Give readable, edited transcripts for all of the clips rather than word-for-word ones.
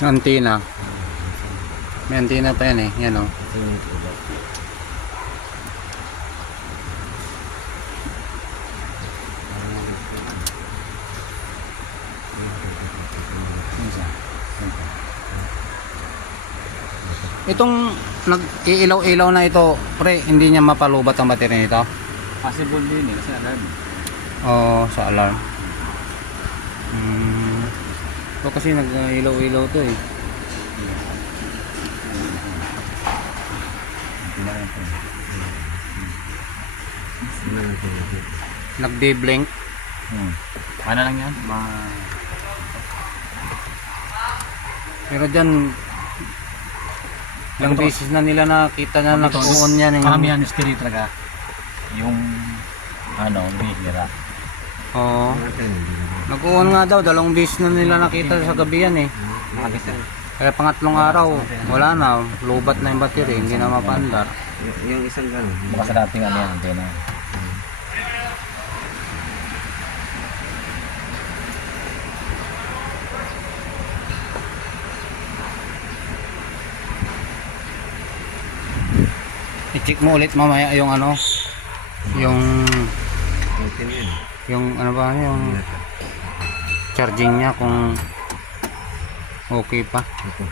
Antina. May antina pa yan eh. Yan o. Itong nag-iilaw-ilaw na ito, pre, hindi niya mapalubat ang baterya nito? Possible din eh, kasi alarm. Oo, sa alarm. Ito kasi nag-ilaw-ilaw to eh. Nagbe-blink. Ano lang yan? Pero dyan, ilang beses na nila nakita na nag-on yan. Karamihan mystery talaga. Yung ano, bihira. Oo. Nag-on nga daw, 2 beses na nila nakita sa gabi yan eh. Kaya pangatlong araw, wala na, lubat na yung battery, hindi na mapandar. Yung isang gano'n. Baka sa dating ano yan, antena. I-check mo ulit mamaya yung ano, yung Okay na yan. yung ano ba, yung charging niya kung okay pa. Ito.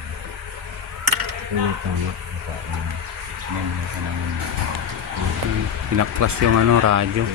Yung tama. Pinaklas yung ano, radyo.